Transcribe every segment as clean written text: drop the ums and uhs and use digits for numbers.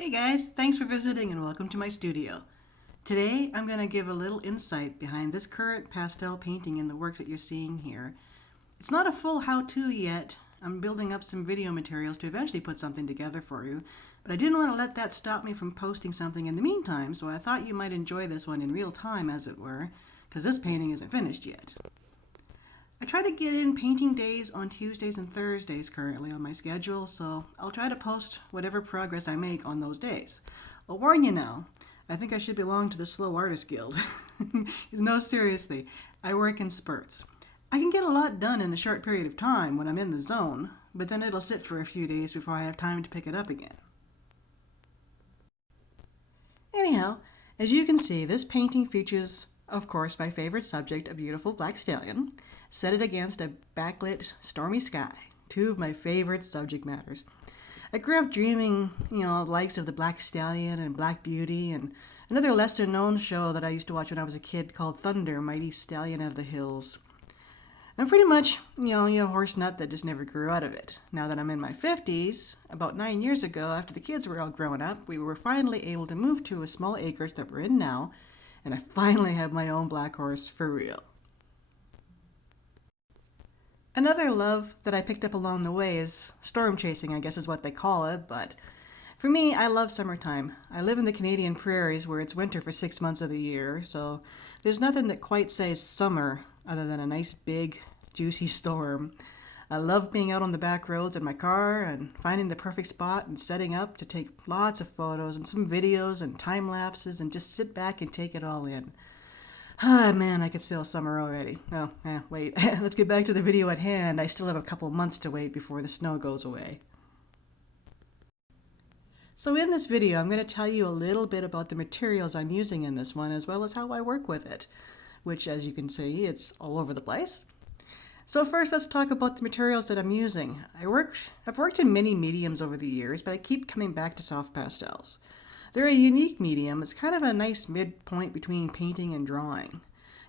Hey guys, thanks for visiting and welcome to my studio. Today I'm going to give a little insight behind this current pastel painting in the works that you're seeing here. It's not a full how-to yet. I'm building up some video materials to eventually put something together for you, but I didn't want to let that stop me from posting something in the meantime, so I thought you might enjoy this one in real time, as it were, because this painting isn't finished yet. I try to get in painting days on Tuesdays and Thursdays currently on my schedule, so I'll try to post whatever progress I make on those days. I'll warn you now, I think I should belong to the Slow Artist Guild. No, seriously, I work in spurts. I can get a lot done in a short period of time when I'm in the zone, but then it'll sit for a few days before I have time to pick it up again. Anyhow, as you can see, this painting features, of course, my favorite subject, a beautiful black stallion, set it against a backlit stormy sky, two of my favorite subject matters. I grew up dreaming, of likes of the Black Stallion and Black Beauty and another lesser known show that I used to watch when I was a kid called Thunder, Mighty Stallion of the Hills. I'm pretty much, a horse nut that just never grew out of it. Now that I'm in my 50s, about 9 years ago, after the kids were all grown up, we were finally able to move to a small acreage that we're in now, and I finally have my own black horse for real. Another love that I picked up along the way is storm chasing, I guess is what they call it, but for me, I love summertime. I live in the Canadian prairies where it's winter for 6 months of the year, so there's nothing that quite says summer other than a nice big, juicy storm. I love being out on the back roads in my car and finding the perfect spot and setting up to take lots of photos and some videos and time lapses and just sit back and take it all in. Ah, man, I could smell summer already. Oh, wait. Let's get back to the video at hand. I still have a couple months to wait before the snow goes away. So in this video, I'm going to tell you a little bit about the materials I'm using in this one, as well as how I work with it, which, as you can see, it's all over the place. So first, let's talk about the materials that I'm using. I've worked in many mediums over the years, but I keep coming back to soft pastels. They're a unique medium. It's kind of a nice midpoint between painting and drawing.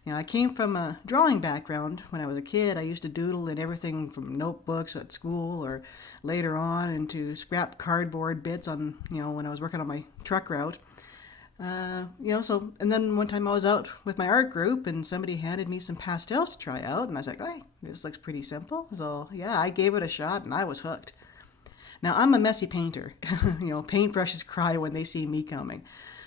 I came from a drawing background. When I was a kid, I used to doodle in everything from notebooks at school or later on into scrap cardboard bits on, when I was working on my truck route. And then one time I was out with my art group and somebody handed me some pastels to try out, and I was like, hey, this looks pretty simple. So yeah, I gave it a shot and I was hooked. Now, I'm a messy painter. Paintbrushes cry when they see me coming.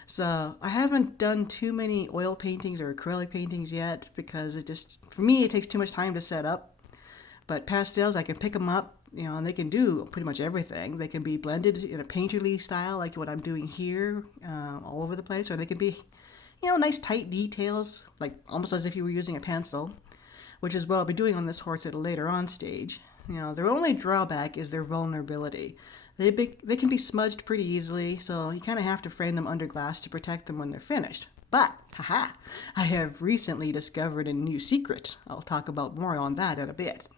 So I haven't done too many oil paintings or acrylic paintings yet because for me, it takes too much time to set up. But pastels, I can pick them up, and they can do pretty much everything. They can be blended in a painterly style like what I'm doing here, all over the place, or they can be, nice tight details, like almost as if you were using a pencil, which is what I'll be doing on this horse at a later on stage. Their only drawback is their vulnerability. They can be smudged pretty easily, so you kind of have to frame them under glass to protect them when they're finished. But, I have recently discovered a new secret. I'll talk about more on that in a bit.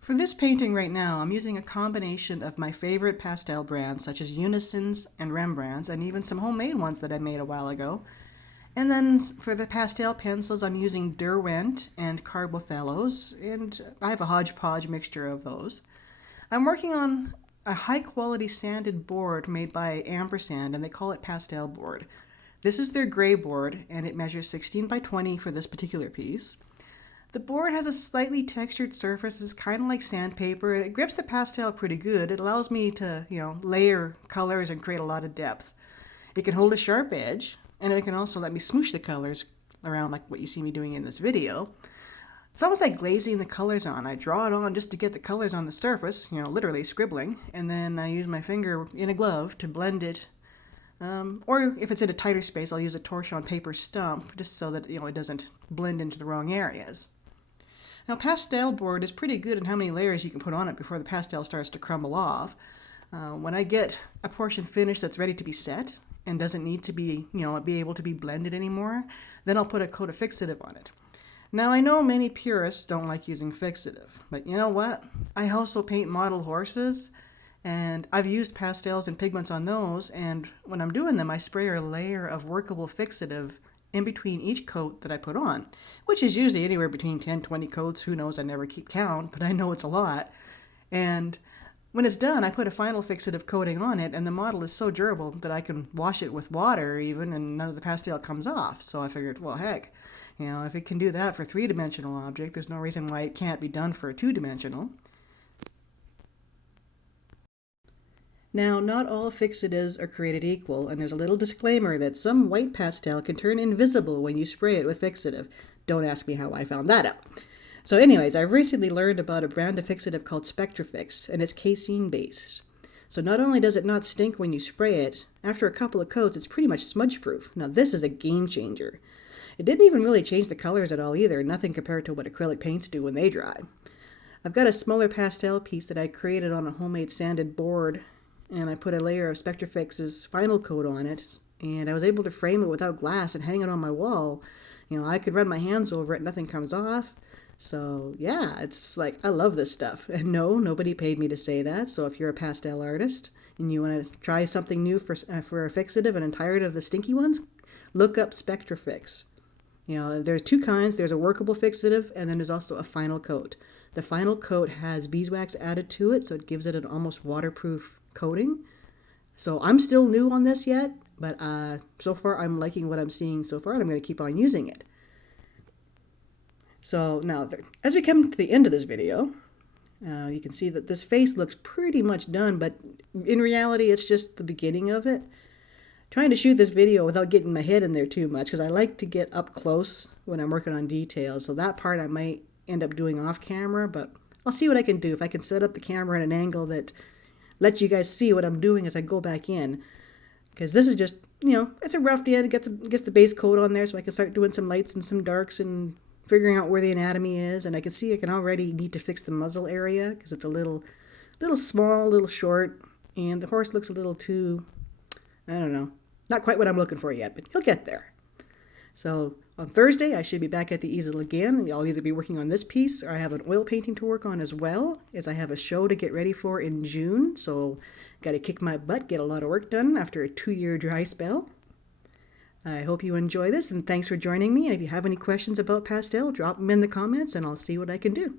For this painting right now, I'm using a combination of my favorite pastel brands, such as Unisons and Rembrandts, and even some homemade ones that I made a while ago. And then for the pastel pencils, I'm using Derwent and CarbOthellos, and I have a hodgepodge mixture of those. I'm working on a high-quality sanded board made by Ampersand, and they call it Pastelbord. This is their gray board, and it measures 16 by 20 for this particular piece. The board has a slightly textured surface. It's kind of like sandpaper. It grips the pastel pretty good. It allows me to, layer colors and create a lot of depth. It can hold a sharp edge, and it can also let me smoosh the colors around like what you see me doing in this video. It's almost like glazing the colors on. I draw it on just to get the colors on the surface, literally scribbling, and then I use my finger in a glove to blend it. Or if it's in a tighter space, I'll use a torchon paper stump just so that it doesn't blend into the wrong areas. Now, Pastelbord is pretty good in how many layers you can put on it before the pastel starts to crumble off. When I get a portion finished that's ready to be set and doesn't need to be able to be blended anymore, then I'll put a coat of fixative on it. Now, I know many purists don't like using fixative, but you know what? I also paint model horses, and I've used pastels and pigments on those, and when I'm doing them, I spray a layer of workable fixative in between each coat that I put on, which is usually anywhere between 10, 20 coats. Who knows? I never keep count, but I know it's a lot. And When it's done, I put a final fixative coating on it, and the model is so durable that I can wash it with water even, and none of the pastel comes off. So I figured, well, heck, if it can do that for a three-dimensional object, there's no reason why it can't be done for a two-dimensional. Now, not all fixatives are created equal, and there's a little disclaimer that some white pastel can turn invisible when you spray it with fixative. Don't ask me how I found that out. So anyways, I've recently learned about a brand of fixative called Spectrafix, and it's casein-based. So not only does it not stink when you spray it, after a couple of coats, it's pretty much smudge-proof. Now this is a game changer. It didn't even really change the colors at all either, nothing compared to what acrylic paints do when they dry. I've got a smaller pastel piece that I created on a homemade sanded board, and I put a layer of Spectrafix's final coat on it, and I was able to frame it without glass and hang it on my wall. I could run my hands over it, nothing comes off. So yeah, it's like, I love this stuff. And no, nobody paid me to say that. So if you're a pastel artist and you want to try something new for a fixative and tired of the stinky ones, look up Spectrafix. There's two kinds. There's a workable fixative, and then there's also a final coat. The final coat has beeswax added to it, so it gives it an almost waterproof coating. So I'm still new on this yet, but so far I'm liking what I'm seeing so far, and I'm going to keep on using it. So now, as we come to the end of this video, you can see that this face looks pretty much done, but in reality, it's just the beginning of it. Trying to shoot this video without getting my head in there too much, because I like to get up close when I'm working on details. So that part I might end up doing off camera, but I'll see what I can do. If I can set up the camera at an angle that lets you guys see what I'm doing as I go back in. Because this is just, it's a rough day. It gets the base coat on there so I can start doing some lights and some darks and figuring out where the anatomy is. And I can see I can already need to fix the muzzle area because it's a little small, a little short, and the horse looks a little too, I don't know, not quite what I'm looking for yet, but he'll get there. So on Thursday, I should be back at the easel again. I'll either be working on this piece or I have an oil painting to work on as well, as I have a show to get ready for in June. So got to kick my butt, get a lot of work done after a 2-year dry spell. I hope you enjoy this, and thanks for joining me. And if you have any questions about pastel, drop them in the comments, and I'll see what I can do.